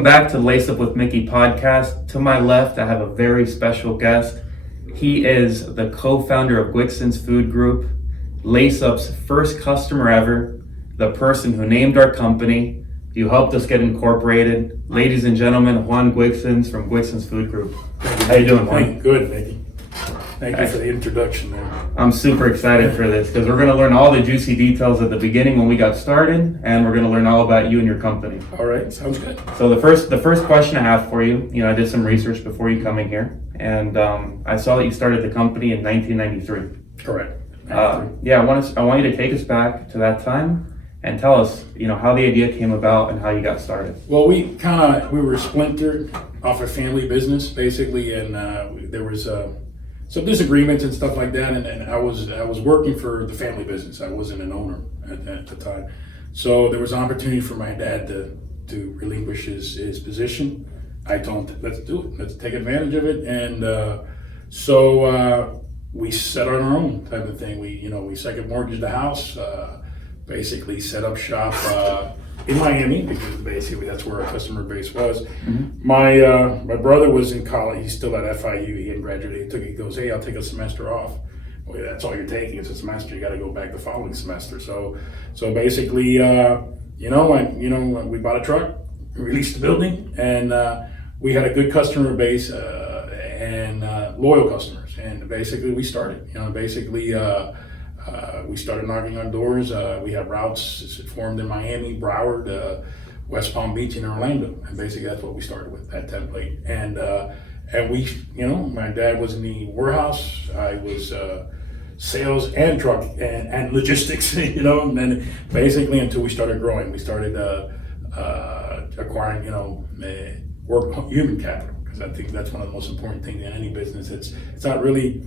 Welcome back to LaceUp with Mickey podcast. To my left, I have a very special guest. He is the co-founder of Guixens Food Group, LaceUp's first customer ever, the person who named our company. You helped us get incorporated. Ladies and gentlemen, Juan Guixens from Guixens Food Group. How you doing, Juan? Good, Mickey. Thank you for the introduction there. I'm super excited for this because we're going to learn all the juicy details at the beginning when we got started, and we're going to learn all about you and your company. All right, sounds good. So the first question I have for you, I did some research before you coming here, and I saw that you started the company in 1993. Correct. I want you to take us back to that time and tell us, how the idea came about and how you got started. Well, we were splintered off a family business basically, and there was some disagreements and stuff like that, and I was working for the family business. I wasn't an owner at the time, so there was an opportunity for my dad to relinquish his position. I told him, let's do it, let's take advantage of it, and so we set on our own type of thing. We second mortgaged the house, basically set up shop in Miami, because basically that's where our customer base was. Mm-hmm. My brother was in college. He's still at FIU. He hadn't graduated. He goes, hey, I'll take a semester off. Well, that's all you're taking is a semester. You got to go back the following semester. So basically, we bought a truck, released the building, and we had a good customer base and loyal customers. And basically, we started. We started knocking on doors. We have routes formed in Miami, Broward, West Palm Beach, and Orlando. And basically that's what we started with, that template. And we, my dad was in the warehouse. I was sales and truck and logistics, and then basically until we started growing, we started acquiring, human capital, because I think that's one of the most important things in any business. It's not really,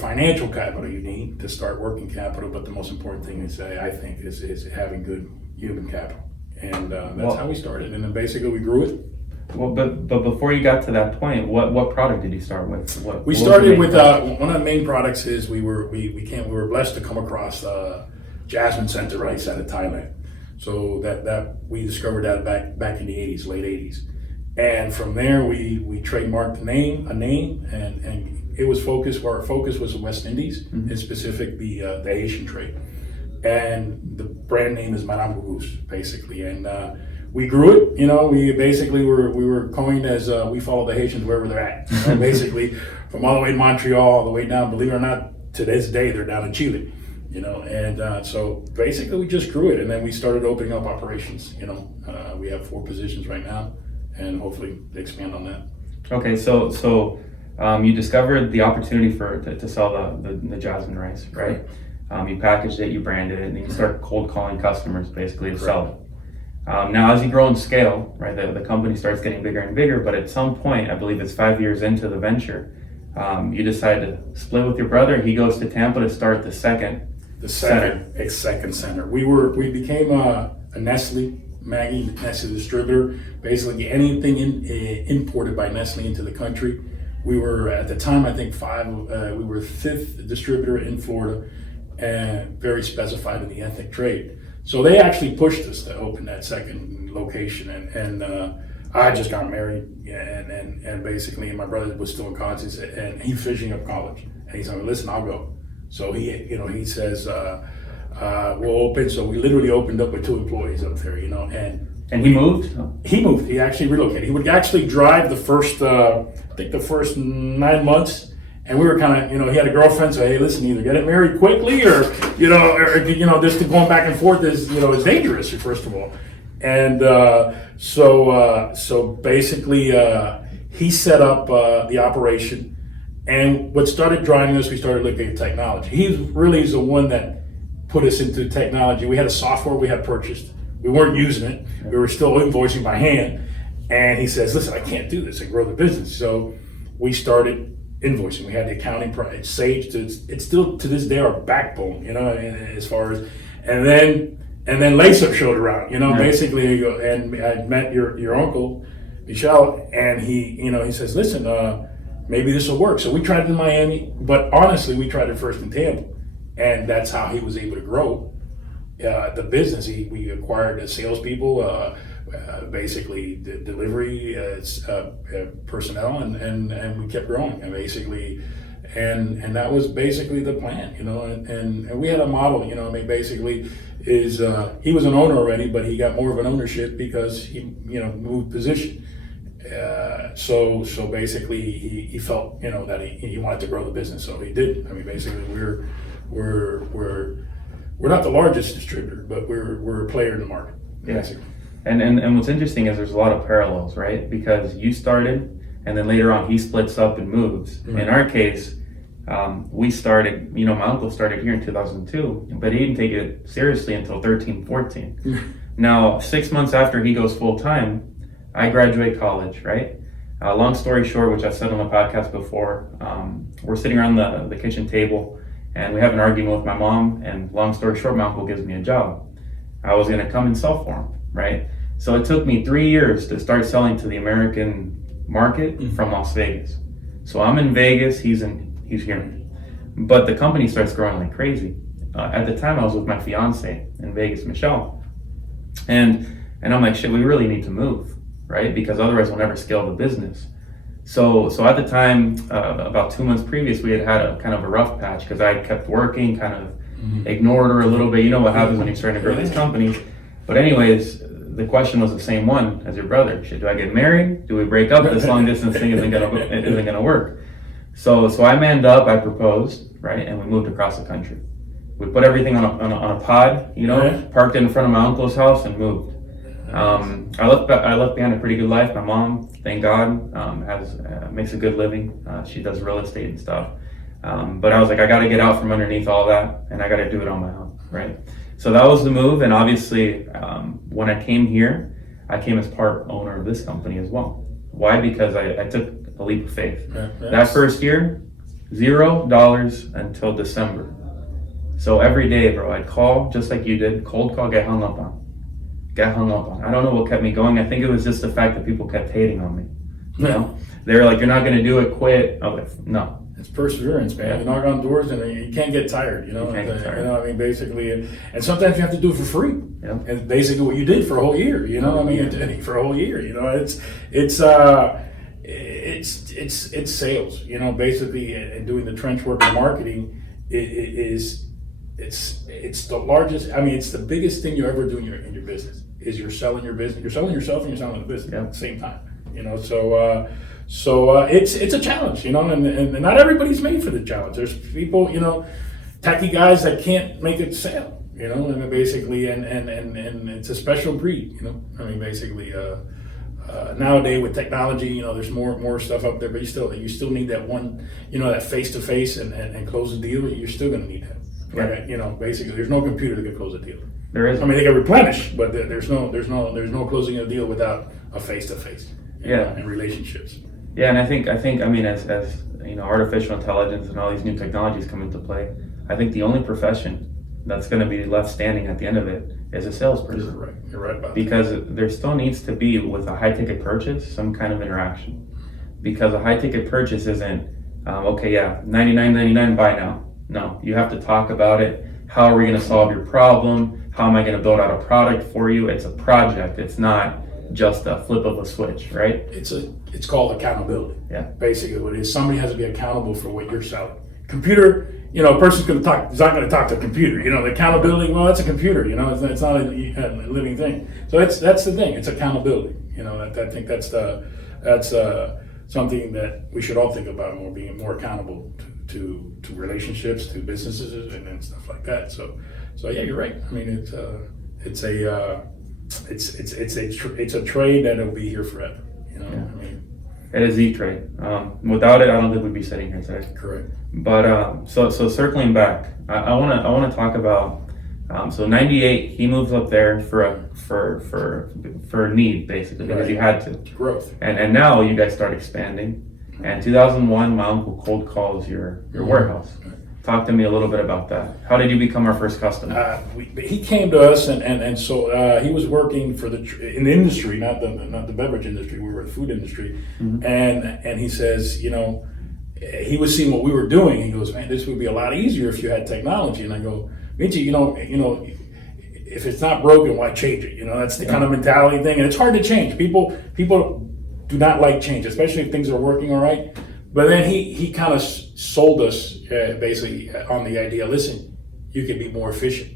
financial capital you need to start working capital, but the most important thing is having good human capital, and that's how we started. And then basically we grew it. Well, but before you got to that point, what product did you start with? We started with one of the main products is we were blessed to come across jasmine scented rice out of Thailand. So that we discovered that back in the '80s, late '80s, and from there we trademarked a name, and it was focused. Our focus was the West Indies, mm-hmm. in specific the Haitian trade, and the brand name is Manny Guixens, basically. And we grew it. We basically we were coined as we follow the Haitians wherever they're at. Basically, from all the way to Montreal, all the way down. Believe it or not, to this day they're down in Chile. And so basically we just grew it, and then we started opening up operations. We have 4 positions right now, and hopefully expand on that. Okay, so. You discovered the opportunity to sell the jasmine rice, right? You packaged it, you branded it, and then you start cold calling customers basically to sell it. Now, as you grow in scale, right, the company starts getting bigger and bigger, but at some point, I believe it's 5 years into the venture, you decide to split with your brother. He goes to Tampa to start the second center. We became a Nestle, Maggie Nestle distributor. Basically, anything imported by Nestle into the country. We were at the time, I think we were 5th distributor in Florida, and very specified in the ethnic trade. So they actually pushed us to open that second location, and I just got married, and basically my brother was still in college, and he's finishing up college, and he said, listen, I'll go. So he says, we'll open. So we literally opened up with 2 employees up there, And he moved? He moved. He actually relocated. He would actually drive the first 9 months, and we were kind of, he had a girlfriend, so hey, listen, either get it married quickly, or just going back and forth is dangerous, first of all. And so basically, he set up the operation, and what started driving us, we started looking at technology. He really is the one that put us into technology. We had a software we had purchased. We weren't using it. We were still invoicing by hand. And he says, listen, I can't do this and grow the business. So we started invoicing. We had the accounting, Sage, it's still to this day our backbone, as far as, and then LaceUp showed around, basically, and I met your uncle, Michelle, and he says, listen, maybe this will work. So we tried it in Miami, but honestly, we tried it first in Tampa. And that's how he was able to grow the business. We acquired the salespeople. basically delivery personnel, and we kept growing, and basically, and that was basically the plan, and we had a model, basically is he was an owner already, but he got more of an ownership because he moved position. So basically he felt that he wanted to grow the business, so he did. Basically we're not the largest distributor, but we're a player in the market. Basically. And what's interesting is there's a lot of parallels, right? Because you started, and then later on he splits up and moves. Mm-hmm. In our case, we started, my uncle started here in 2002, but he didn't take it seriously until 13, 14. Mm-hmm. Now, 6 months after he goes full time, I graduate college, right? Long story short, which I said on the podcast before, we're sitting around the kitchen table and we have an argument with my mom, and long story short, my uncle gives me a job. I was gonna come and sell for him, right? So it took me 3 years to start selling to the American market from Las Vegas. So I'm in Vegas, he's here. But the company starts growing like crazy. At the time I was with my fiance in Vegas, Michelle. And I'm like, shit, we really need to move, right? Because otherwise we'll never scale the business. So at the time, about 2 months previous, we had a kind of a rough patch because I kept working, kind of ignored her a little bit. You know what happens when you're starting to grow these companies. But anyways, the question was the same one as your brother. Do I get married? Do we break up? This long distance thing isn't gonna work. So I manned up, I proposed, right? And we moved across the country. We put everything on a pod, parked it in front of my uncle's house and moved. I left behind a pretty good life. My mom, thank God, makes a good living. She does real estate and stuff. But I was like, I got to get out from underneath all that, and I got to do it on my own, right? So that was the move. And obviously, when I came here, I came as part owner of this company as well. Why? Because I took a leap of faith. That first year, $0 until December. So every day, bro, I'd call just like you did, cold call, get hung up on. I don't know what kept me going. I think it was just the fact that people kept hating on me. They were like, "You're not going to do it, quit." I was like, "No." It's perseverance, man. You knock on doors and you can't get tired. Basically, and sometimes you have to do it for free. Yeah. And basically, what you did for a whole year. For a whole year. It's sales. Basically, and doing the trench work and marketing it's the largest. It's the biggest thing you ever do in your business. Is you're selling your business. You're selling yourself and you're selling the business at the same time. So it's a challenge. And not everybody's made for the challenge. There's people, tacky guys that can't make a sale. And basically, and it's a special breed. Basically. Nowadays with technology, there's more stuff up there, but you still need that one, that face to face and close a deal. You're still going to need that. Right. Basically, there's no computer that can close a deal. There is. They can replenish, but there's no closing a deal without a face to face. And relationships. Yeah, and I think as artificial intelligence and all these new technologies come into play, I think the only profession that's going to be left standing at the end of it is a salesperson. You're right about that. Because there still needs to be, with a high ticket purchase, some kind of interaction. Because a high ticket purchase isn't $99.99 buy now. No, you have to talk about it. How are we going to solve your problem? How am I going to build out a product for you? It's a project. It's not just a flip of a switch, right? It's called accountability. Yeah. Basically, what it is, somebody has to be accountable for what you're selling. Computer, a person's is not going to talk to a computer. The accountability, well, that's a computer. It's not a living thing. So that's the thing. It's accountability. I think that's something that we should all think about more, being more accountable to relationships, to businesses, and stuff like that. So yeah, you're right. It's a trade that will be here forever. It is the trade. Without it, I don't think we'd be sitting here today. Correct. But so circling back, I want to talk about. So '98, he moves up there for need, basically, because you had to growth. And now you guys start expanding. And 2001, my uncle cold calls your warehouse. Talk to me a little bit about that. How did you become our first customer? He came to us, and so he was working in the industry, not the beverage industry. We were in the food industry, and he says, he was seeing what we were doing. He goes, man, this would be a lot easier if you had technology. And I go, Michi, if it's not broken, why change it? That's the kind of mentality thing, and it's hard to change. People do not like change, especially if things are working all right. But then he kind of sold us basically on the idea. Listen, you can be more efficient.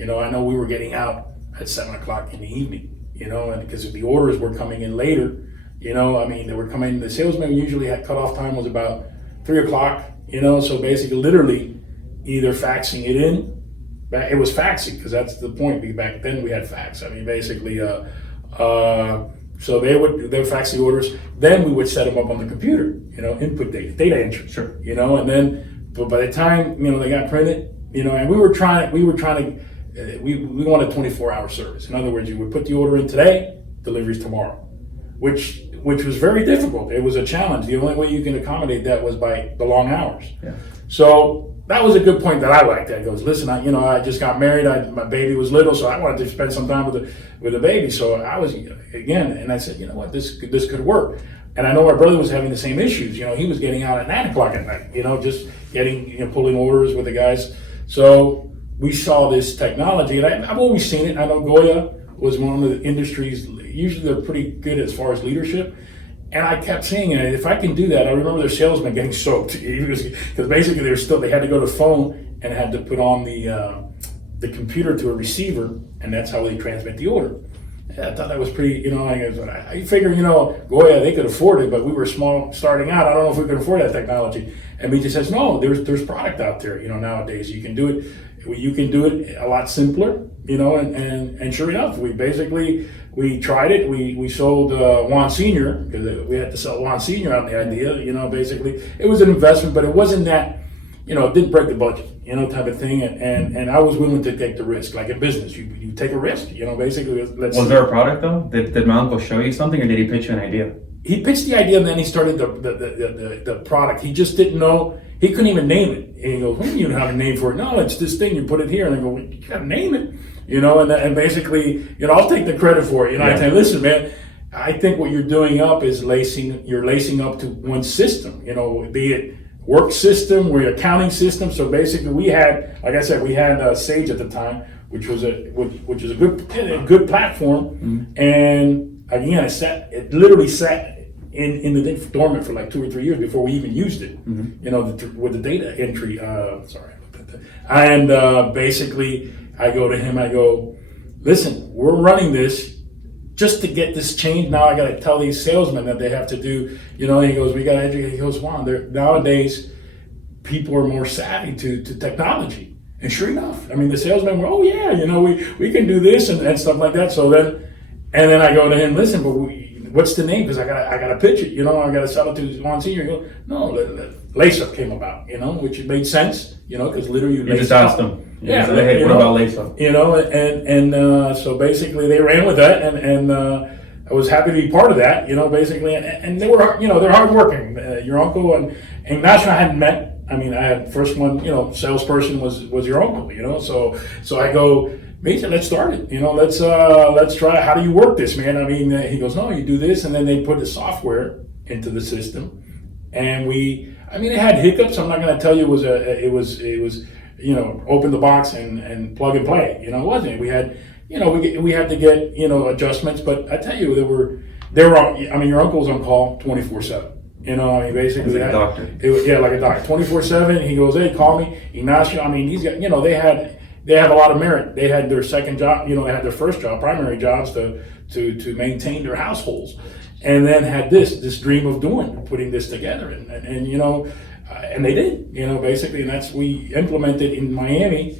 I know we were getting out at 7:00 in the evening. And because the orders were coming in later. They were coming. The salesman usually had cutoff time was about 3:00. So basically, literally, either faxing it in. It was faxing because that's the point. Back then we had fax. Basically, so they would fax the orders. Then we would set them up on the computer. Input data entry. Sure. And then, but by the time they got printed, and we wanted 24-hour service. In other words, you would put the order in today, deliveries tomorrow, which was very difficult. It was a challenge. The only way you can accommodate that was by the long hours. Yeah. So that was a good point that I liked. That goes, listen, I just got married. My baby was little, so I wanted to spend some time with the baby. So I was and I said, you know what, this could work. And I know my brother was having the same issues. He was getting out at 9:00 at night. Just getting pulling orders with the guys. So we saw this technology, and I've always seen it. I know Goya was one of the industries. Usually they're pretty good as far as leadership. And I kept saying, if I can do that, I remember their salesman getting soaked because basically they had to go to phone and had to put on the computer to a receiver, and that's how they transmit the order. And I thought that was pretty, I figure, Goya, they could afford it, but we were small starting out. I don't know if we could afford that technology. And he just says, no, there's product out there, nowadays. You can do it. You can do it a lot simpler, and sure enough, we tried it. We sold Juan Sr. because we had to sell Juan Sr. on the idea, basically. It was an investment, but it wasn't that, it didn't break the budget, type of thing. And I was willing to take the risk. Like in business, you take a risk, basically. Was there a product though? Did my uncle show you something, or did he pitch you an idea? He pitched the idea, and then he started the product. He just didn't know. He couldn't even name it. And he goes, "What do you have a name for it?" "No, it's this thing. You put it here." And I go, well, "You gotta name it." And basically, I'll take the credit for it. I say, "Listen, man, I think what you're doing up is you're lacing up to one system. Be it work system or accounting system." So basically, we had, like I said, Sage at the time, which is a good platform, and again, it literally sat in the thing dormant for like 2 or 3 years before we even used it. With the data entry. And basically, I go to him. I go, "Listen, we're running this just to get this change. Now I got to tell these salesmen that they have to do." He goes, "We got to educate." He goes, "Juan, nowadays people are more savvy to technology." And sure enough, the salesmen were, "Oh yeah, we can do this and stuff like that." So then. And then I go to him, "Listen, but what's the name? Because I got to pitch it, I got to sell it to Juan Sr." He goes, "No, LaceUp came about, which made sense, because literally you just asked them. Yeah, so hey, what about LaceUp? So basically they ran with that, and I was happy to be part of that, basically, and they were, they're hardworking. Your uncle and Ignacio I hadn't met. I had first one, salesperson was your uncle, so I go, "Major, let's start it. Let's try. How do you work this, man?" He goes, "No, you do this," and then they put the software into the system, and it had hiccups. I'm not going to tell you it was open the box and plug and play. It wasn't. We had we had to get adjustments, but I tell you they were on. Your uncle was on call 24/7. Basically, like a doctor. Like a doctor, 24/7. He goes, "Hey, call me, Ignacio." He's got. They have a lot of merit. They had their second job, they had their first job, primary jobs to maintain their households, and then had this dream of putting this together, and they did, basically, and that's we implemented in Miami,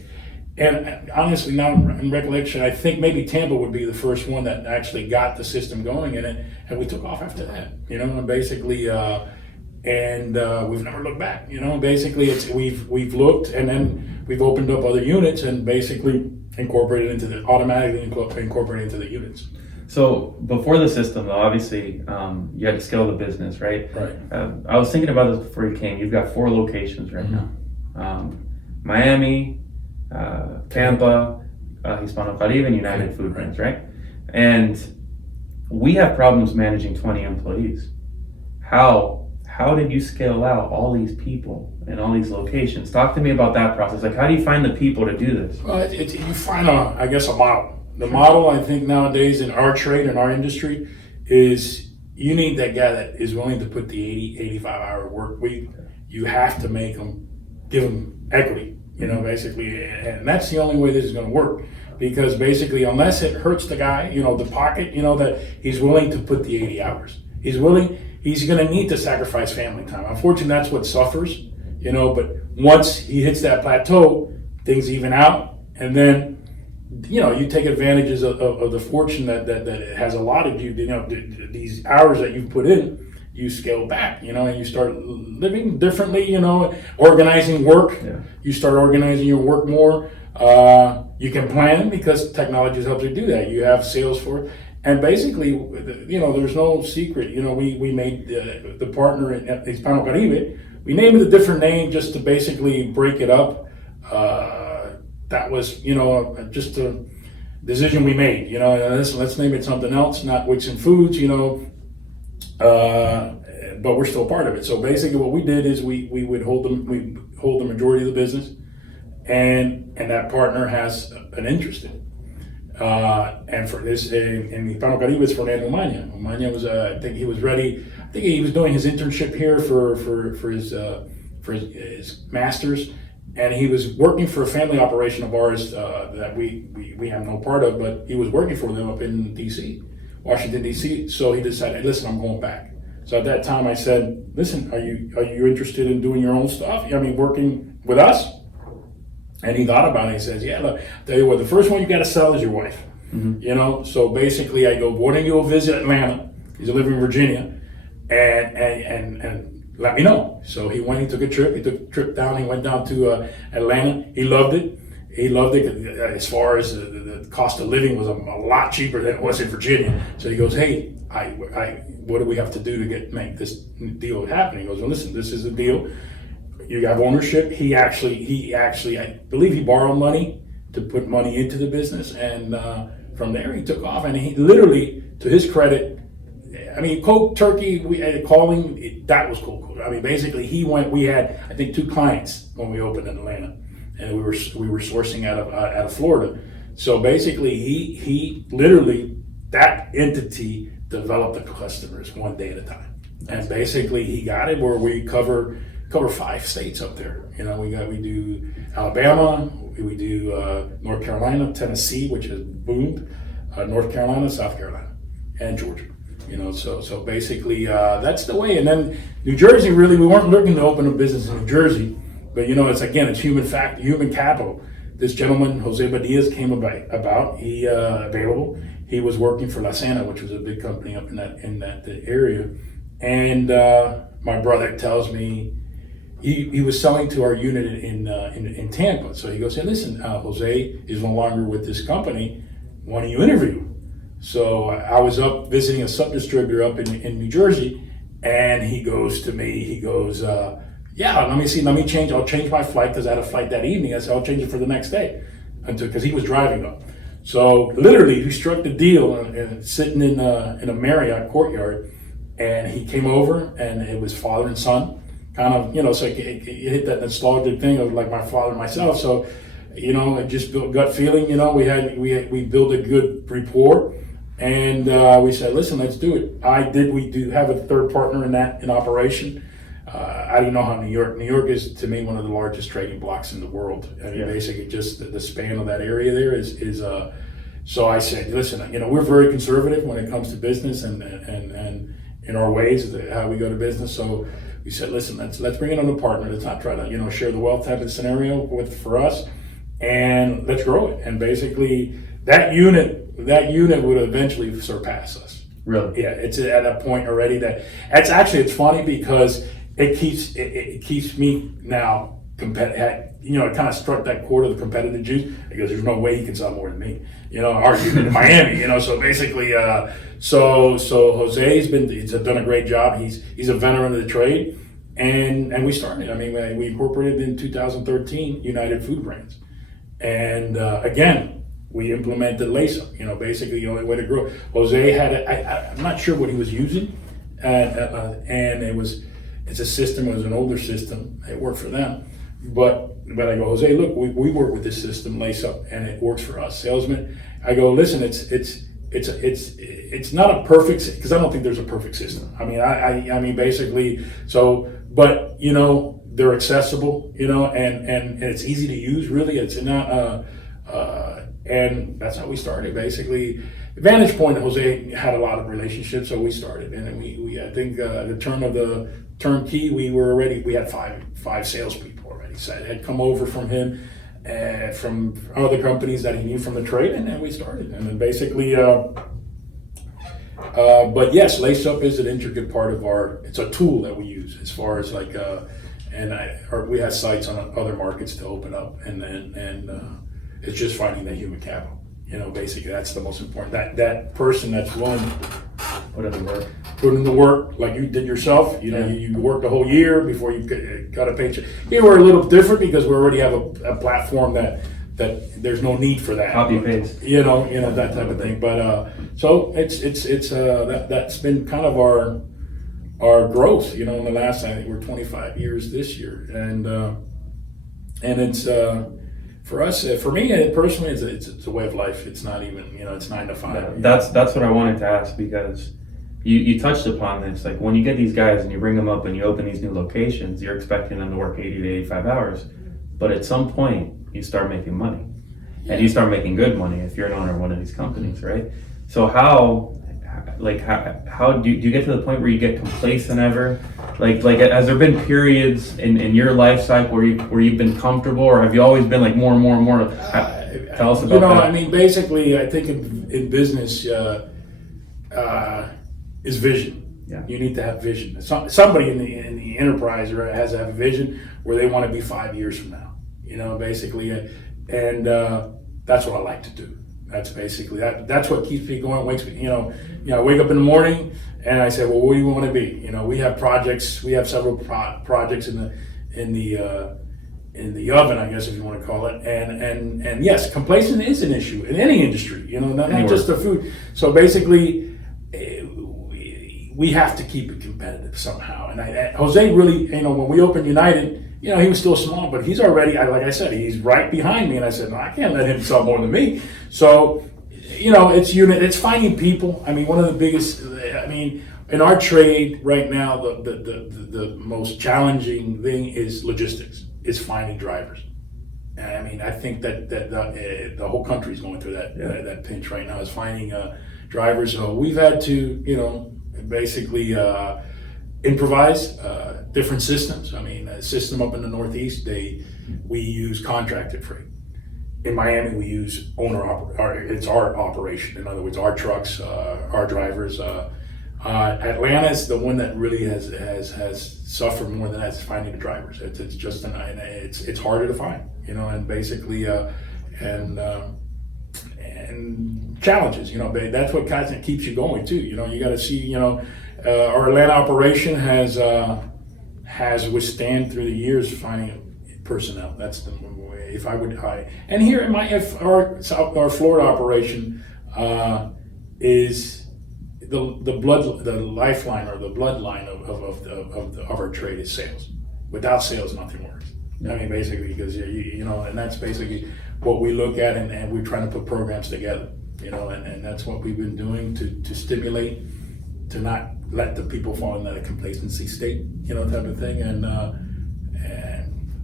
and honestly, now in recollection, I think maybe Tampa would be the first one that actually got the system going in it, and we took off after that, and basically. We've never looked back. Basically, we've looked, and then we've opened up other units and basically automatically incorporated into the units. So before the system, though, obviously you had to scale the business, right? Right. I was thinking about this before you came. You've got 4 locations right now: Miami, Tampa, Hispano Caribe, United Food Brands, right? And we have problems managing 20 employees. How how did you scale out all these people and all these locations? Talk to me about that process. Like, how do you find the people to do this? Well, you find I guess a model. The model, I think nowadays in our trade, in our industry, is you need that guy that is willing to put the 85-hour work week. You have to give them equity, basically. And that's the only way this is going to work. Because basically, unless it hurts the guy, the pocket, that he's willing to put the 80 hours. He's going to need to sacrifice family time. Unfortunately, that's what suffers, but once he hits that plateau, things even out. And then, you take advantages of the fortune that has allotted you, these hours that you've put in, you scale back, and you start living differently, organizing work. Yeah. You start organizing your work more. You can plan because technology helps you do that. You have Salesforce. And basically, there's no secret. We made the partner in Hispano Caribe. We named it a different name just to basically break it up. That was, just a decision we made. Let's name it something else, not Guixens Foods. But we're still part of it. So basically, what we did is we would hold the majority of the business, and that partner has an interest in it. And for this, in Hispano Caribe, it's Fernando Umania. Umania was, I think he was ready. I think he was doing his internship here for his master's, and he was working for a family operation of ours that we have no part of, but he was working for them up in D.C., Washington D.C. So he decided, listen, I'm going back. So at that time, I said, listen, are you interested in doing your own stuff? Working with us? And he thought about it. He says, yeah, look, I'll tell you what, the first one you got to sell is your wife. Mm-hmm. So basically I go, why don't you go visit Atlanta? He's living in Virginia, and let me know. So he took a trip down. He went down to Atlanta. He loved it. As far as the cost of living was a lot cheaper than it was in Virginia. So he goes, hey, what do we have to do to make this deal happen? He goes, well, listen, this is the deal. You have ownership. He actually, I believe he borrowed money to put money into the business, and from there he took off. And he literally, to his credit, cold turkey, that was cool. Basically he went. We had, I think, 2 clients when we opened in Atlanta, and we were sourcing out of Florida. So basically, he literally, that entity developed the customers one day at a time, and basically he got it where we cover 5 states up there. We do Alabama, we do North Carolina, Tennessee, which has boomed, North Carolina, South Carolina, and Georgia. So basically that's the way. And then New Jersey, really, we weren't looking to open a business in New Jersey, but it's human capital. This gentleman, Jose Badias, came about. He available. He was working for La Cena, which was a big company up in that area, and my brother tells me. He was selling to our unit in Tampa. So he goes, hey, listen, Jose is no longer with this company. Why don't you interview? So I was up visiting a sub-distributor up in New Jersey, and he goes to me, yeah, let me change. I'll change my flight because I had a flight that evening. I said, I'll change it for the next day because he was driving up. So literally, we struck the deal and sitting in a Marriott courtyard, and he came over, and it was father and son. Kind of, so it hit that nostalgic thing of like my father and myself. So, it just built gut feeling. We built a good rapport, and we said, listen, let's do it. We do have a third partner in operation. I don't know how New York is, to me, one of the largest trading blocks in the world. Basically just the span of that area there is so I said, listen, we're very conservative when it comes to business and in our ways, how we go to business. So we said, listen, let's bring in another partner. Let's not try to, share the wealth type of scenario for us, and let's grow it. And basically that unit would eventually surpass us. Really? Yeah, it's at a point already it's funny because it keeps me now competitive. It kind of struck that chord of the competitive juice because there's no way he can sell more than me. Our unit in Miami. So basically, so Jose's done a great job. He's a veteran of the trade, and we started. We incorporated in 2013 United Food Brands, and again we implemented LaceUp. Basically the only way to grow. Jose had I'm not sure what he was using, and it It's a system. It was an older system. It worked for them. But I go, Jose, look, we work with this system, LaceUp, and it works for us salesmen. I go, listen, it's not a perfect, because I don't think there's a perfect system. I mean, basically, so, but they're accessible, and it's easy to use. Really, it's not. And that's how we started. Basically, Vantage Point, Jose had a lot of relationships, so we started, and then we I think at the turn of the turnkey, we had five salespeople already. So it had come over from him, from other companies that he knew from the trade, and then we started. And then basically, but yes, LaceUp is an intricate part of it's a tool that we use as far as like, we have sites on other markets to open up, and it's just finding that human capital. Basically that's the most important. That person that's willing to Put in the work like you did yourself. You worked a whole year before you got a paycheck. Here we're a little different because we already have a platform that there's no need for that. Copy paste. That type of thing. But so it's that's been kind of our growth. In the last, I think we're 25 years this year, and it's. For us, for me personally, it's a way of life. It's not even, it's 9 to 5. That's what I wanted to ask, because you touched upon this. Like when you get these guys and you bring them up and you open these new locations, you're expecting them to work 80 to 85 hours. But at some point, you start making money. And you start making good money if you're an owner of one of these companies, right? So how do you get to the point where you get complacent ever? Like has there been periods in your life cycle where you've been comfortable, or have you always been like more and more and more? Tell us about that. I mean, basically, I think in business is vision. Yeah. You need to have vision. Somebody in the enterprise has to have a vision where they want to be 5 years from now. Basically, and that's what I like to do. That's basically that's what keeps me going. Wakes me, I wake up in the morning and I say, well, what do you want to be? We have projects. We have several projects in the oven, I guess, if you want to call it. And yes, complacent is an issue in any industry. Not just the food. So basically, we have to keep it competitive somehow. And Jose really, when we opened United, he was still small, but he's already, like I said, he's right behind me. And I said, no, I can't let him sell more than me. So, it's finding people. I mean, one of the biggest, in our trade right now, the most challenging thing is logistics, is finding drivers. And I think that the whole country is going through that pinch right now, is finding drivers. So we've had to, basically improvise different systems. A system up in the Northeast, we use contracted freight. In Miami, we use it's our operation. In other words, our trucks, our drivers. Atlanta's the one that really has suffered more than that. Is finding the drivers. It's just it's harder to find. And basically and challenges. That's what kind of keeps you going too. You got to see. Our Atlanta operation has withstand through the years finding personnel. That's the way. If I would hire, and here if our Florida operation is the lifeline or the bloodline of our trade is sales. Without sales, nothing works. Basically, because and that's basically what we look at, and we're trying to put programs together. And that's what we've been doing to stimulate, to not let the people fall into that complacency state, type of thing. And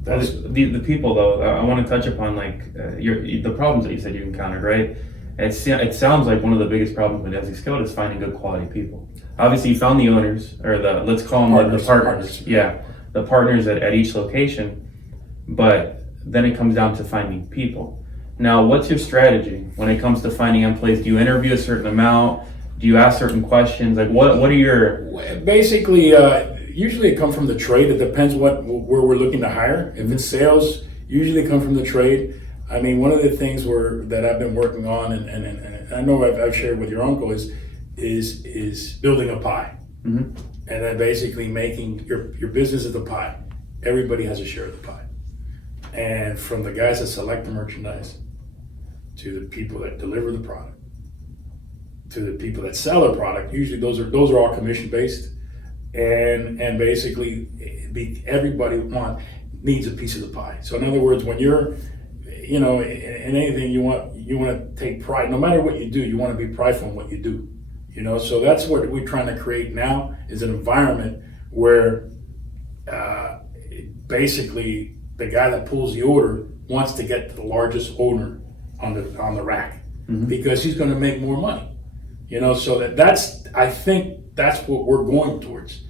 that's the people though. I want to touch upon the problems that you said you encountered, right? It sounds like one of the biggest problems with Desi Skilled is finding good quality people. Obviously, you found the owners, or let's call them the partners. Yeah, the partners at each location. But then it comes down to finding people. Now, what's your strategy when it comes to finding employees? Do you interview a certain amount? Do you ask certain questions? Like, what are your... Basically, usually it comes from the trade. It depends where we're looking to hire. If it's sales, usually it comes from the trade. One of the things that I've been working on, and I know I've shared with your uncle, is building a pie. Mm-hmm. And then basically making your business is the pie. Everybody has a share of the pie. And from the guys that select the merchandise, to the people that deliver the product, to the people that sell the product, usually those are all commission based. and basically everybody needs a piece of the pie. So in other words, when you're, in anything you want to take pride. No matter what you do, you want to be prideful in what you do. So that's what we're trying to create now, is an environment where basically the guy that pulls the order wants to get to the largest owner on the rack, because he's going to make more money. So I think that's what we're going towards.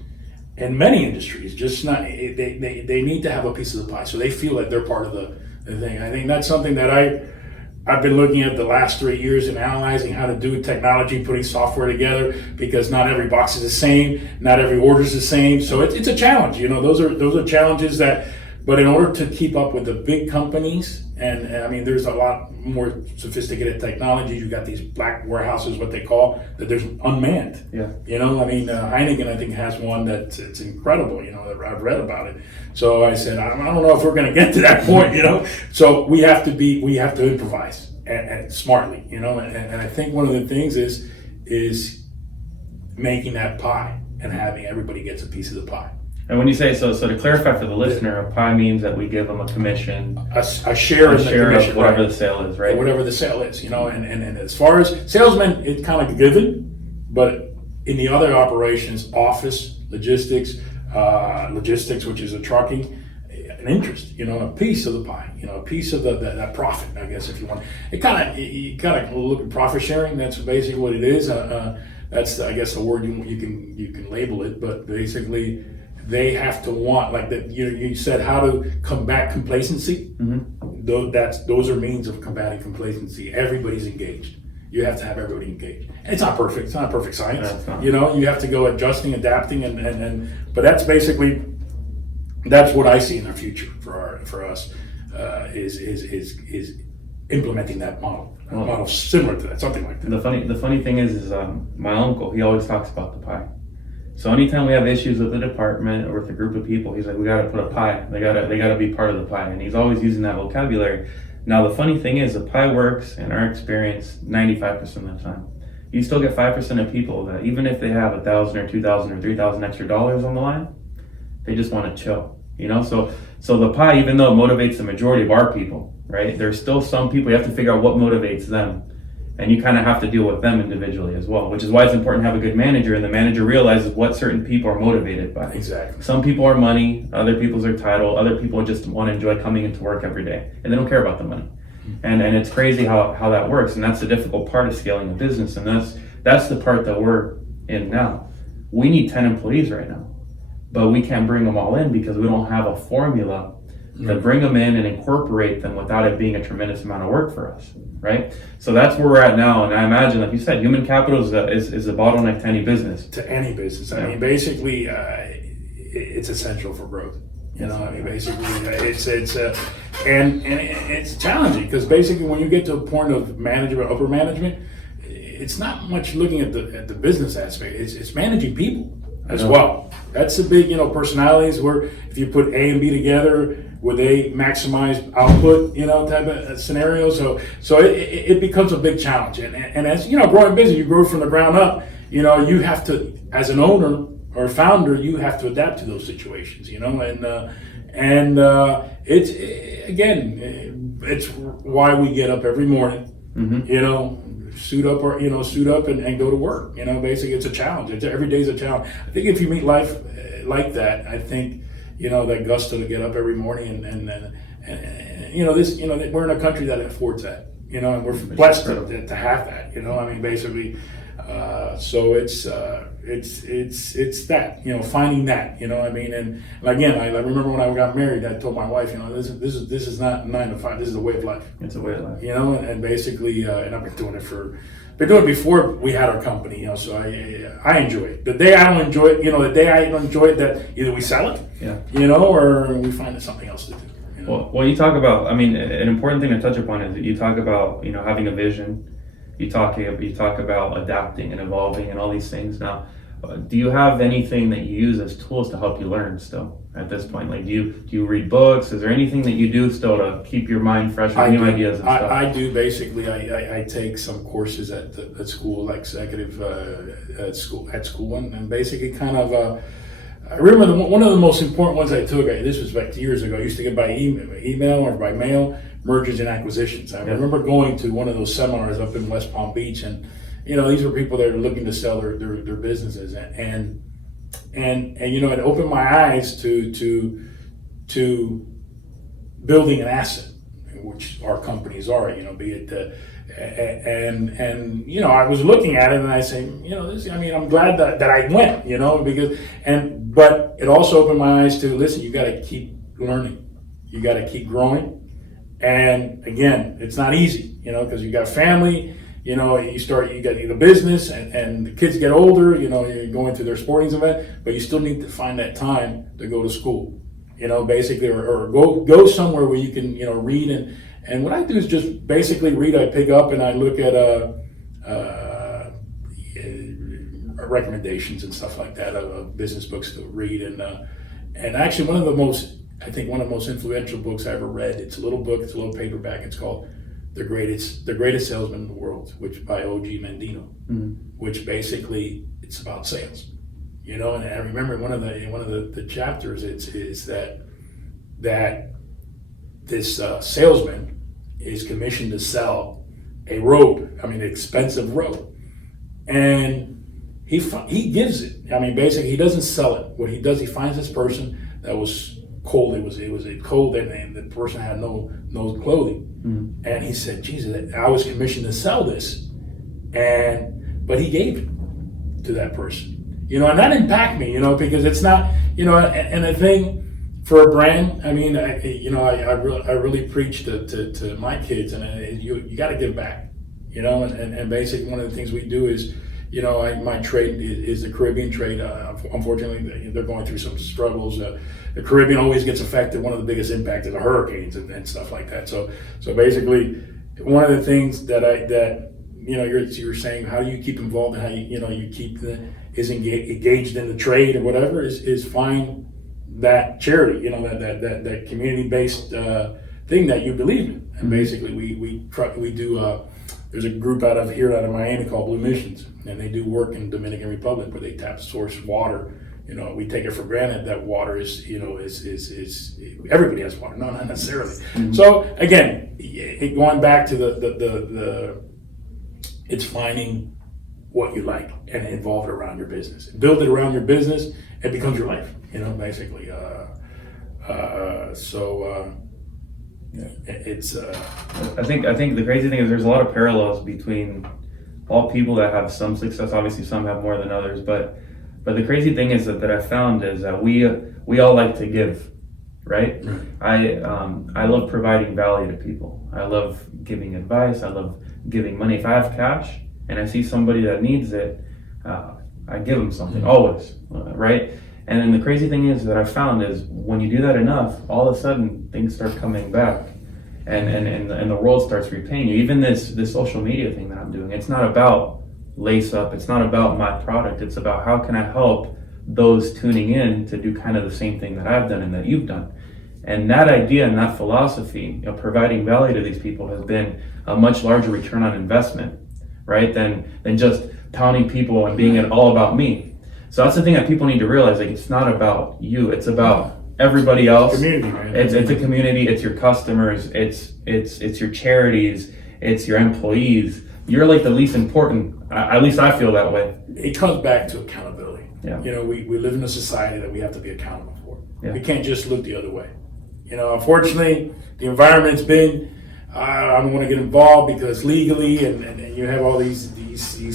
In many industries, just not they need to have a piece of the pie, so they feel like they're part of the thing. I think that's something that I've been looking at the last 3 years and analyzing how to do technology, putting software together, because not every box is the same, not every order is the same. So it's a challenge. Those are challenges that. But in order to keep up with the big companies, and I mean, there's a lot more sophisticated technology. You got these black warehouses, what they call, that there's unmanned. Yeah. Heineken, I think, has one that's it's incredible. I've read about it. So I said, I don't know if we're going to get to that point. So we have to improvise and smartly. And I think one of the things is making that pie and having everybody gets a piece of the pie. And when you say so to clarify for the listener, a pie means that we give them a commission, a share in the commission, of whatever right? the sale is, right? Whatever the sale is, and as far as salesmen, it's kind of given, but in the other operations, office, logistics, which is a trucking, an interest, a piece of the pie, a piece of that profit, I guess, if you want. You kind of look at profit sharing. That's basically what it is. That's I guess the word you can label it, but basically. They have to want, like that. You said how to combat complacency. Those are means of combating complacency. Everybody's engaged. You have to have everybody engaged. And it's not perfect. It's not a perfect science. You have to go adjusting, adapting, and but that's basically what I see in the future for us is implementing that model. A model similar to that, something like that. The funny thing is my uncle. He always talks about the pie. So anytime we have issues with the department or with a group of people, he's like, we got to put a pie. They got to be part of the pie. And he's always using that vocabulary. Now, the funny thing is the pie works, in our experience, 95% of the time. You still get 5% of people that even if they have $1,000 or $2,000 or $3,000 extra dollars on the line, they just want to chill, So the pie, even though it motivates the majority of our people, right? There's still some people, you have to figure out what motivates them. And you kind of have to deal with them individually as well, which is why it's important to have a good manager, and the manager realizes what certain people are motivated by. Exactly. Some people are money, other people's are title, other people just want to enjoy coming into work every day, and they don't care about the money. And it's crazy how that works, and that's the difficult part of scaling a business, and that's the part that we're in now. We need 10 employees right now, but we can't bring them all in because we don't have a formula to bring them in and incorporate them without it being a tremendous amount of work for us, right? So that's where we're at now, and I imagine, like you said, human capital is a bottleneck to any business. To any business. I mean, basically, it's essential for growth. Basically, and it's challenging because basically, when you get to a point of management, upper management, it's not much looking at the business aspect. It's managing people as well. That's the big, personalities where if you put A and B together, where they maximize output, type of scenario. So it becomes a big challenge. And as growing business, you grow from the ground up. You have to, as an owner or founder, you have to adapt to those situations. And it's why we get up every morning. Suit up and go to work. Basically it's a challenge. Every day's a challenge. I think if you meet life like that, I think, that gusto to get up every morning and we're in a country that affords that, and we're blessed to have that, basically. So it's that, finding that, and again, I remember when I got married, I told my wife, this is not 9 to 5, this is a way of life. It's a way of life. And basically, and I've been doing it before we had our company, so I enjoy it. The day I don't enjoy it, the day I don't enjoy it, that either we sell it, or we find something else to do. Well, you talk about, an important thing to touch upon is that you talk about, having a vision. You talk about adapting and evolving and all these things. Now, do you have anything that you use as tools to help you learn still at this point? Like, do you read books? Is there anything that you do still to keep your mind fresh with new ideas and stuff? I do. Basically, I take some courses at school, like executive at school, and basically kind of I remember one of the most important ones I took, this was back years ago, I used to get by email or by mail, mergers and acquisitions. I remember going to one of those seminars up in West Palm Beach, and these were people that are looking to sell their businesses, and it opened my eyes to building an asset, which our companies are, be it I was looking at it and I say, I'm glad that I went, but it also opened my eyes to, listen, you got to keep learning, you got to keep growing, and again, it's not easy, because you got family, you got the business, and the kids get older, you're going through their sporting event, but you still need to find that time to go to school, basically, or go somewhere where you can, read. And what I do is just basically read. I pick up and I look at recommendations and stuff like that of business books to read. And actually one of the most influential books I ever read. It's a little book. It's a little paperback. It's called The Greatest Salesman in the World, which by O.G. Mandino, which basically it's about sales. And I remember one of the chapters is that this salesman is commissioned to sell a robe, an expensive robe, and he gives it. Basically, he doesn't sell it. What he does, he finds this person that was cold. It was cold, and the person had no clothing, and he said, "Jesus, I was commissioned to sell this," but he gave it to that person, and that impacted me, because it's not, and the thing. For a brand, I really preach to my kids, and you got to give back, and basically one of the things we do is, my trade is the Caribbean trade. Unfortunately, they're going through some struggles. The Caribbean always gets affected. One of the biggest impacts is the hurricanes and stuff like that. So basically, one of the things that you're saying, how do you keep involved, and how you keep engaged in the trade or whatever is find that charity, that community-based thing that you believe in. And basically we do, there's a group out of Miami called Blue Missions, and they do work in Dominican Republic where they tap source water. We take it for granted that water is everybody has water. No, not necessarily. So again, going back to the it's finding what you like and involve it around your business. Build it around your business, it becomes your life, basically. It's. I think the crazy thing is there's a lot of parallels between all people that have some success. Obviously, some have more than others, but the crazy thing is that I found is that we all like to give, right? I love providing value to people. I love giving advice. I love giving money. If I have cash and I see somebody that needs it, I give them something, always, right? And then the crazy thing is that I found is when you do that enough, all of a sudden things start coming back, and the world starts repaying you. Even this social media thing that I'm doing, it's not about LaceUp, it's not about my product, it's about how can I help those tuning in to do kind of the same thing that I've done and that you've done. And that idea and that philosophy of providing value to these people has been a much larger return on investment, right, than just pounding people and being all about me. So that's the thing that people need to realize. Like, it's not about you; it's about everybody else. Community, man. It's a community. It's your customers. It's your charities. It's your employees. You're like the least important. At least I feel that way. It comes back to accountability. Yeah. We live in a society that we have to be accountable for. Yeah. We can't just look the other way. Unfortunately, the environment's been. I don't want to get involved because legally, and you have all these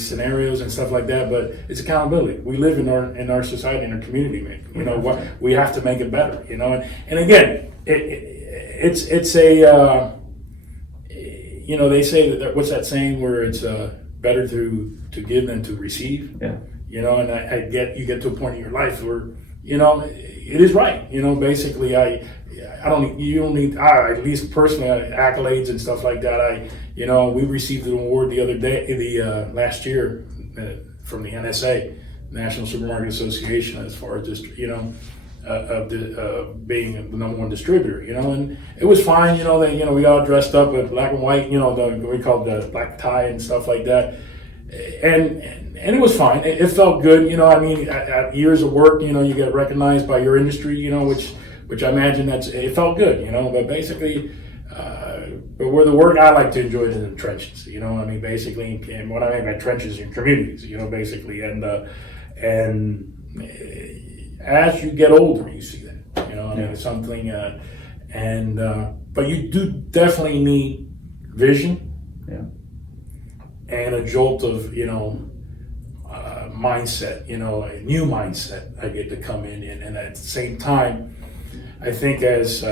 scenarios and stuff like that. But it's accountability. We live in our society, in our community, man. What we have to make it better. And again, it's a. They say that what's that saying where it's better to give than to receive. Yeah. And you get to a point in your life where it is right. Basically you don't need, at least personally, accolades and stuff like that. We received an award the other day, last year, from the NSA, National Supermarket Association, as far as just, of being the number one distributor, and it was fine, we all dressed up with black and white, we called the black tie and stuff like that. and it was fine. It felt good, you know. I mean, at years of work, you know, you get recognized by your industry, you know, which I imagine it felt good, you know. But basically, but where the work I like to enjoy is in the trenches, you know. I mean, basically, and what I mean by trenches in communities, you know, basically, and as you get older, you see that, you know. I mean, it's something, but you do definitely need vision. Yeah. And a jolt of, you know, mindset, you know, a new mindset I get to come in, and at the same time, I think as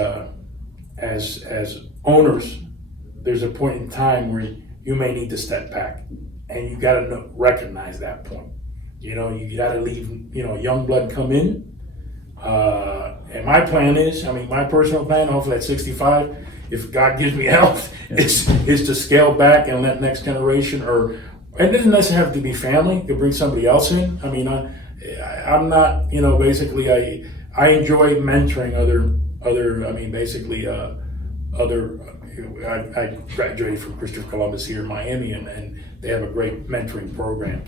owners, there's a point in time where you may need to step back, and you got to recognize that point. You know, you got to leave, you know, young blood come in. And my plan is, I mean, my personal plan, hopefully at 65, if God gives me health, is to scale back and let next generation, or it doesn't necessarily have to be family, to bring somebody else in. I mean, I'm not, you know, basically I enjoy mentoring other. I mean, basically other. I graduated from Christopher Columbus here in Miami, and they have a great mentoring program.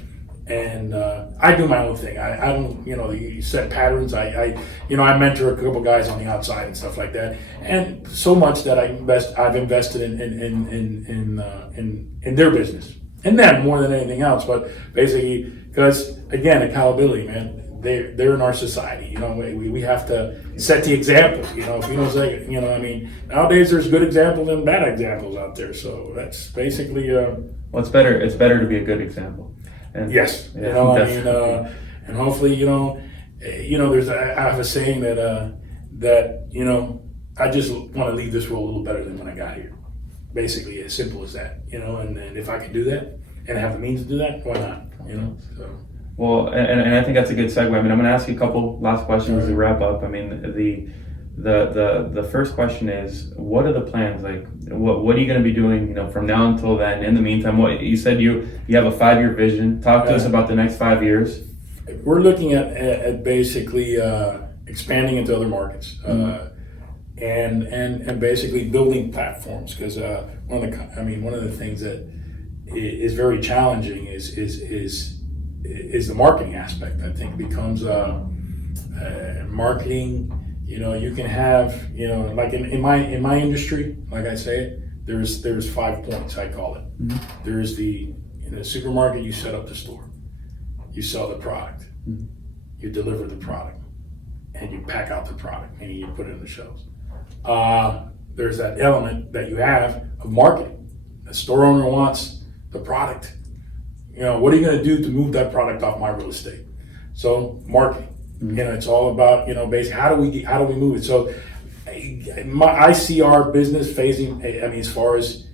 And I do my own thing. I don't, you know, you set patterns. I mentor a couple guys on the outside and stuff like that. And so much that I've invested in their business, and them more than anything else. But basically, because again, accountability, man. They're in our society. You know, we have to set the example. You know, if you don't say, you know, I mean, nowadays there's good examples and bad examples out there. So that's basically. Well, it's better. It's better to be a good example. And, yes, yeah, you know, definitely. I mean, and hopefully, you know, I have a saying that you know, I just want to leave this world a little better than when I got here. Basically, as simple as that, you know. And if I can do that and have the means to do that, why not? You know. So. Well, and I think that's a good segue. I mean, I'm going to ask you a couple last questions to wrap up. I mean, the first question is, what are the plans? Like, what are you going to be doing, you know, from now until then? In the meantime, what you said you have a 5-year vision. Talk to us about the next 5 years. We're looking at basically expanding into other markets, and basically building platforms. Because one of the things that is very challenging is the marketing aspect. I think it becomes marketing. You know, you can have, you know, like in my industry, like I say, there's 5 points, I call it. Mm-hmm. There's in the supermarket, you set up the store, you sell the product, mm-hmm. you deliver the product, and you pack out the product, and you put it in the shelves. There's that element that you have of marketing. The store owner wants the product. You know, what are you going to do to move that product off my real estate? So marketing. Mm-hmm. You know, it's all about, you know, basically how do we move it? So I see our business phasing. I mean, as far as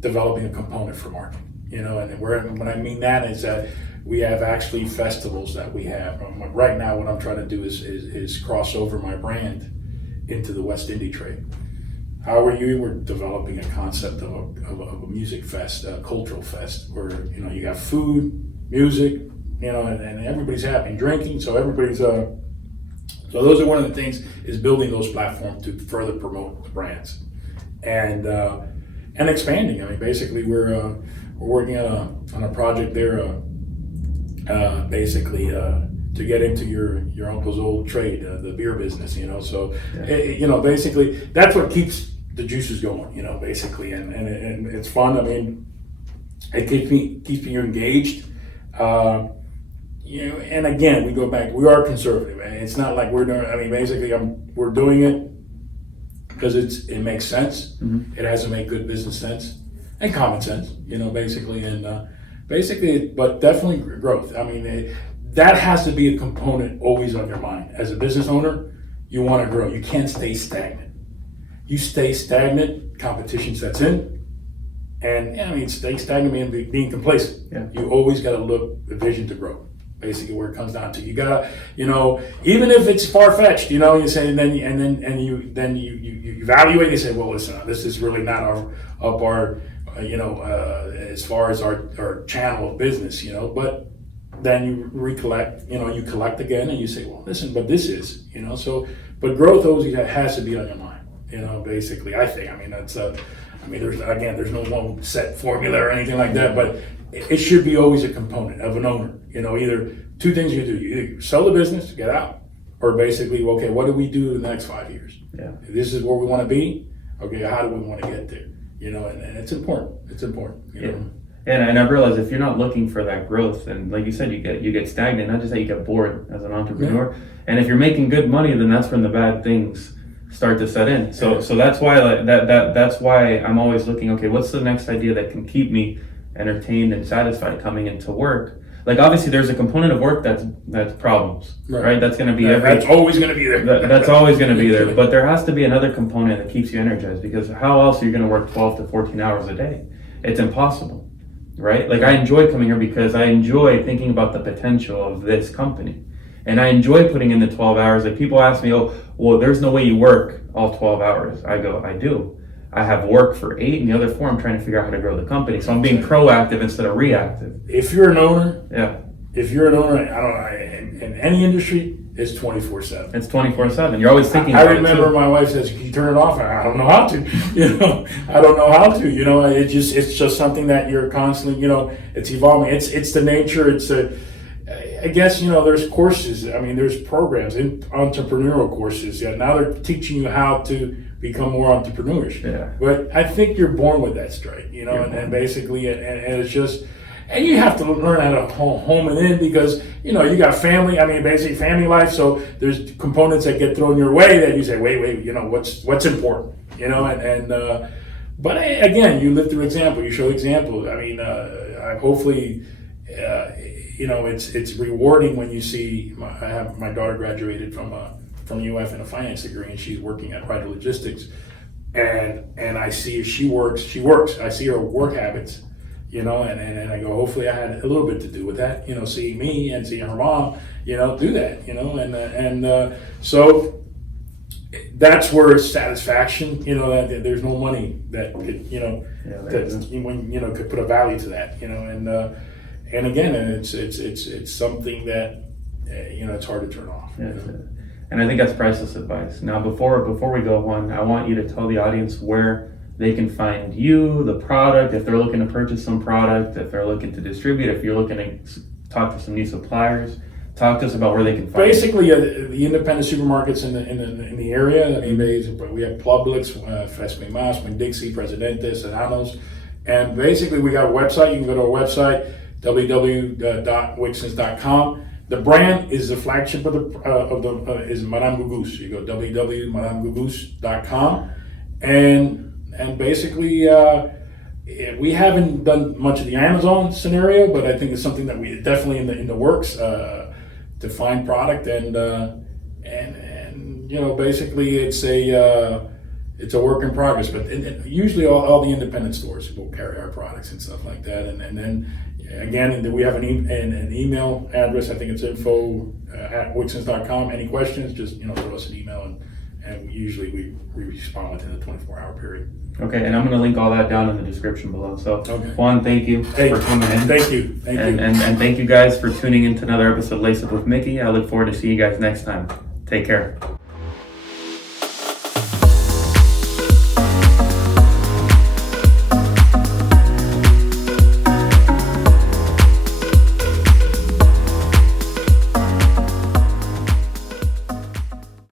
developing a component for marketing. You know, and what I mean that is that we have actually festivals that we have. Right now, what I'm trying to do is cross over my brand into the West Indies trade. How are you? We're developing a concept of a music fest, a cultural fest, where, you know, you got food, music, you know, and everybody's happy, drinking. So everybody's so those are one of the things, is building those platforms to further promote the brands, and expanding. I mean, basically we're working on a project there, basically to get into your uncle's old trade, the beer business. You know, so you know, basically that's what keeps the juices going. You know, basically, and it's fun. I mean, it keeps me engaged. You know, and again, we go back. We are conservative, and it's not like we're doing. I mean, basically, we're doing it because it makes sense. Mm-hmm. It has to make good business sense and common sense. You know, basically, but definitely growth. I mean, that has to be a component always on your mind. As a business owner, you want to grow. You can't stay stagnant. You stay stagnant, competition sets in. And I mean, stay stagnant means being complacent. Yeah. You always got to look the vision to grow. Basically, where it comes down to, you gotta, you know, even if it's far fetched, you know, you say, and you evaluate. You say, well, listen, this is really not our you know, as far as our channel of business, you know. But then you recollect, you know, you collect again, and you say, well, listen, but this is, you know. So, but growth always has to be on your mind, you know. Basically, I think. I mean, that's I mean, there's no one set formula or anything like that, but it should be always a component of an owner. You know, either two things you do: you either sell the business, get out, or basically, okay, what do we do in the next 5 years? Yeah. This is where we want to be. Okay, how do we want to get there? You know, and it's important. It's important. You know? And I've realized if you're not looking for that growth, and like you said, you get stagnant. Not just that, you get bored as an entrepreneur. Yeah. And if you're making good money, then that's when the bad things start to set in. So that's why that's why I'm always looking. Okay, what's the next idea that can keep me entertained and satisfied coming into work? Like, obviously, there's a component of work that's problems, right? That's going to be that's always going to be there. That's always going to be there. But there has to be another component that keeps you energized, because how else are you going to work 12 to 14 hours a day? It's impossible, right? Like, I enjoy coming here because I enjoy thinking about the potential of this company. And I enjoy putting in the 12 hours. Like, people ask me, oh, well, there's no way you work all 12 hours. I go, I do. I have work for 8, and the other 4 I'm trying to figure out how to grow the company. So I'm being proactive instead of reactive. If you're an owner, I don't know, in any industry, it's 24/7. It's 24/7. You're always thinking. I remember my wife says, "Can you turn it off?" I don't know how to. You know, I don't know how to. You know, it's just something that you're constantly. You know, it's evolving. It's the nature. I guess, you know, there's courses. I mean, there's programs, entrepreneurial courses. Yeah, now they're teaching you how to become more entrepreneurish. Yeah. But I think you're born with that straight, you know, and basically, and it's just, and you have to learn how to home it in, because, you know, you got family. I mean, basically family life. So there's components that get thrown your way that you say, wait, you know, what's important, you know, but again, you live through example. You show example. I mean, hopefully. You know, it's rewarding when you see. I have my daughter graduated from UF in a finance degree, and she's working at Ryder Logistics, and I see if she works. I see her work habits, you know, and I go, hopefully I had a little bit to do with that, you know, seeing me and seeing her mom, you know, do that, you know, and so that's where satisfaction, you know, that there's no money that could, you know, when you know could put a value to that, you know, and again, it's something that you know, it's hard to turn off. Yeah, and I think that's priceless advice. Now, before we go, Juan, I want you to tell the audience where they can find you, the product, if they're looking to purchase some product, if they're looking to distribute, if you're looking to talk to some new suppliers. Talk to us about where they can find basically the independent supermarkets in the area. I mean, we have Publix, Fresme Mas, Winn-Dixie, Presidente, Serranos, and basically we got a website. You can go to our website, www.guixens.com. The brand is the flagship of the is Madame Gugus. You go www.madamegugus.com, and basically we haven't done much of the Amazon scenario, but I think it's something that we definitely in the works to find product, and you know, basically it's a work in progress. But usually all the independent stores will carry our products and stuff like that, and then. Again, we have an email address. I think it's info@guixens.com. Any questions, just, you know, throw us an email, and usually we respond within a 24-hour period. Okay, and I'm going to link all that down in the description below. So, okay. Juan, thank you for coming in. Thank you. And thank you guys for tuning in to another episode of Lace Up with Mickey. I look forward to seeing you guys next time. Take care.